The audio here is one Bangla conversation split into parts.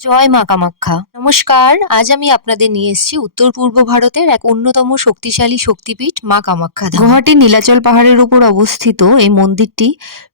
জয় মা কামাখ্যা। নমস্কার আজ আমি আপনাদের নিয়ে এসেছি উত্তর পূর্ব ভারতের এক অন্যতম শক্তিশালী শক্তিপীঠ মা কামাখ্যা গুয়াহাটির নীলাচল পাহাড়ের উপর অবস্থিত এই মন্দিরটি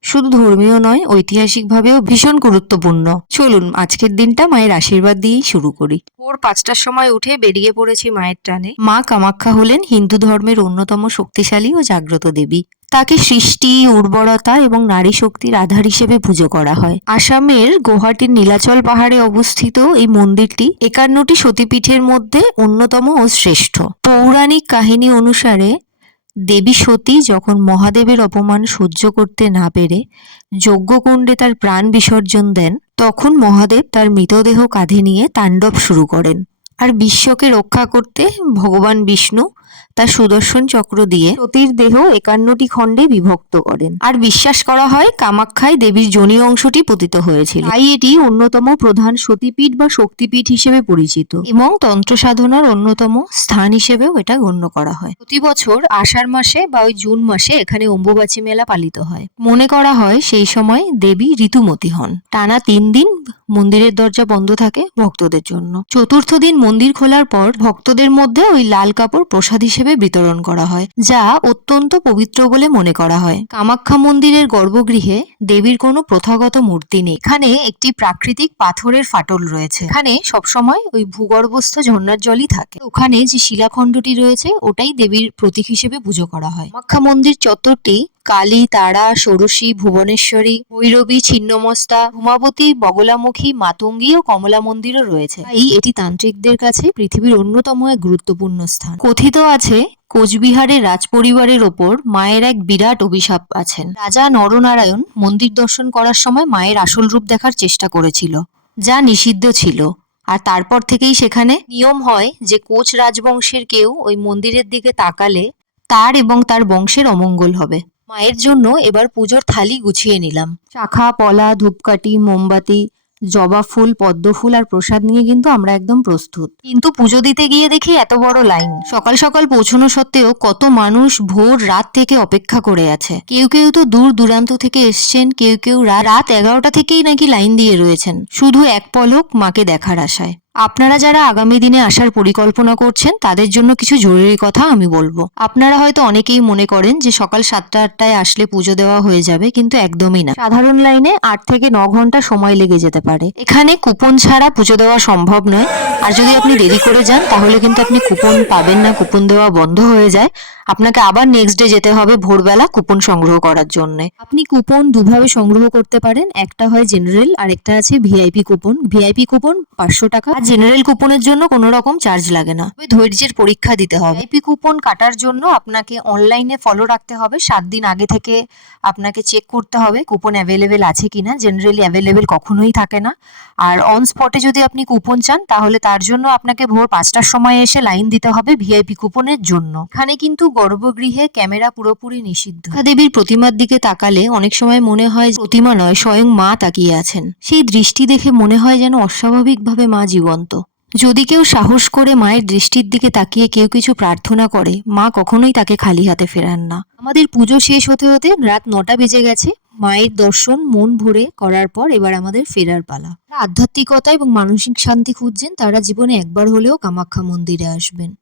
শুধু ধর্মীয় নয় ঐতিহাসিকভাবেও ভীষণ গুরুত্বপূর্ণ। চলুন আজকের দিনটা মায়ের আশীর্বাদ দিয়েই শুরু করি। ভোর পাঁচটার সময় উঠে বেরিয়ে পড়েছি মায়ের টানে। মা কামাখ্যা হলেন হিন্দু ধর্মের অন্যতম শক্তিশালী ও জাগ্রত দেবী। তাকে সৃষ্টি, উর্বরতা এবং নারী শক্তির আধার হিসেবে পুজো করা হয়। আসামের গুয়াহাটির নীলাচল পাহাড়ে অবস্থিত এই মন্দিরটি একান্নটি সতীপীঠের মধ্যে অন্যতম ও শ্রেষ্ঠ। পৌরাণিক কাহিনী অনুসারে, দেবী সতী যখন মহাদেবের অপমান সহ্য করতে না পেরে যজ্ঞকুণ্ডে তার প্রাণ বিসর্জন দেন, তখন মহাদেব তার মৃতদেহ কাঁধে নিয়ে তাণ্ডব শুরু করেন। আর বিশ্বকে রক্ষা করতে ভগবান বিষ্ণু তার সুদর্শন চক্র দিয়ে সতীর দেহ একান্নটি খণ্ডে বিভক্ত করেন। আর বিশ্বাস করা হয় কামাখ্যায় দেবীর যোনি অংশটি পতিত হয়েছিল। তাই এটি অন্যতম প্রধান সতীপীঠ বা শক্তিপীঠ হিসেবে পরিচিত এবং তন্ত্র সাধনার অন্যতম স্থান হিসেবেও এটা গণ্য করা হয়। প্রতি বছর আষাঢ় মাসে বা ওই জুন মাসে এখানে অম্বুবাচী মেলা পালিত হয়। মনে করা হয় সেই সময় দেবী ঋতুমতী হন। টানা তিন দিন মন্দিরের দরজা বন্ধ থাকে ভক্তদের জন্য। চতুর্থ দিন মন্দির খোলার পর ভক্তদের মধ্যে ওই লাল কাপড় প্রসাদ হিসেবে বিতরণ করা হয়, যা অত্যন্ত পবিত্র বলে মনে করা হয়। কামাখ্যা মন্দিরের গর্ভগৃহে দেবীর কোনো প্রথাগত মূর্তি নেই। এখানে একটি প্রাকৃতিক পাথরের ফাটল রয়েছে। এখানে সবসময় ওই ভূগর্ভস্থ ঝর্ণার জলই থাকে। ওখানে যে শিলাখণ্ডটি রয়েছে, ওটাই দেবীর প্রতীক হিসেবে পুজো করা হয়। কামাখ্যা মন্দির চত্বরটি কালী, তারা, ষোড়শী, ভুবনেশ্বরী, ভৈরবী, ছিন্নমস্তা, উমাবতী, বগলামুখী, মাতঙ্গী ও কমলা মন্দিরও রয়েছে। এই এটি তান্ত্রিকদের কাছে পৃথিবীর অন্যতম এক গুরুত্বপূর্ণ স্থান। কথিত আছে কোচবিহারের রাজপরিবারের ওপর মায়ের এক বিরাট অভিশাপ আছেন। রাজা নরনারায়ণ মন্দির দর্শন করার সময় মায়ের আসল রূপ দেখার চেষ্টা করেছিল, যা নিষিদ্ধ ছিল। আর তারপর থেকেই সেখানে নিয়ম হয় যে কোচ রাজবংশের কেউ ওই মন্দিরের দিকে তাকালে তার এবং তার বংশের অমঙ্গল হবে। মায়ের জন্য এবার পুজোর থালি গুছিয়ে নিলাম। শাখা পলা, ধূপকাঠি, মোমবাতি জবা ফুল, পদ্ম ফুল আর প্রসাদ নিয়ে কিন্তু আমরা একদম প্রস্তুত। কিন্তু পুজো দিতে গিয়ে দেখি এত বড় লাইন। সকাল সকাল পৌঁছানো সত্ত্বেও কত মানুষ ভোর রাত থেকে অপেক্ষা করে আছে। কেউ কেউ তো দূর দূরান্ত থেকে এসছেন, কেউ কেউ রাত এগারোটা থেকেই নাকি লাইন দিয়ে রয়েছেন। শুধু এক পলক মাকে দেখার আশায়। আপনারা যারা আগামী দিনে আসার পরিকল্পনা করছেন, তাদের জন্য কিছু জরুরি কথা আমি বলব। আপনারা হয়তো অনেকেই মনে করেন যে সকাল সাতটা আটটায় আসলে পুজো দেওয়া হয়ে যাবে, কিন্তু একদমই না। সাধারণ লাইনে আট থেকে ন ঘণ্টা সময় লেগে যেতে পারে। এখানে কুপন ছাড়া পুজো দেওয়া সম্ভব নয়। আর যদি আপনি দেরি করে যান, তাহলে কিন্তু আপনি কুপন পাবেন না কুপন দেওয়া বন্ধ হয়ে যায়। আপনাকে আবার নেক্সট ডে যেতে হবে ভোরবেলা কুপন সংগ্রহ করার জন্য। আপনি কুপন দুভাবে সংগ্রহ করতে পারেন, একটা হয় জেনারেল আর একটা আছে ভিআইপি কুপন ভিআইপি কুপন পাঁচশো টাকা। আর জেনারেল কুপনের জন্য কোনো রকম চার্জ লাগে না। ধৈর্যের পরীক্ষা দিতে হবে। ভিআইপি কুপন কাটার জন্য আপনাকে অনলাইনে ফলো রাখতে হবে। সাত দিন আগে থেকে আপনাকে চেক করতে হবে কুপন অ্যাভেলেবেল আছে কিনা। জেনারেলি অ্যাভেলেবেল কখনোই থাকে না। আর অন স্পটে যদি আপনি কুপন চান, তাহলে তার জন্য আপনাকে ভোর পাঁচটার সময় এসে লাইন দিতে হবে ভিআইপি কুপনের জন্য। এখানে কিন্তু গর্ভগৃহে ক্যামেরা পুরোপুরি নিষিদ্ধ। দেবীর প্রতিমার দিকে তাকালে অনেক সময় মনে হয় প্রতিমা নয় স্বয়ং মা তাকিয়ে আছেন। সেই দৃষ্টি দেখে মনে হয় যেন অস্বাভাবিকভাবে মা জীবন্ত। যদি কেউ সাহস করে মায়ের দৃষ্টির দিকে তাকিয়ে কেউ কিছু প্রার্থনা করে, মা কখনোই তাকে খালি হাতে ফেরান না। আমাদের পুজো শেষ হতে হতে রাত নটা বেজে গেছে। মায়ের দর্শন, মন ভরে করার পর এবার আমাদের ফেরার পালা। আধ্যাত্মিকতা এবং মানসিক শান্তি খুঁজছেন, তারা জীবনে একবার হলেও কামাখ্যা মন্দিরে আসবেন।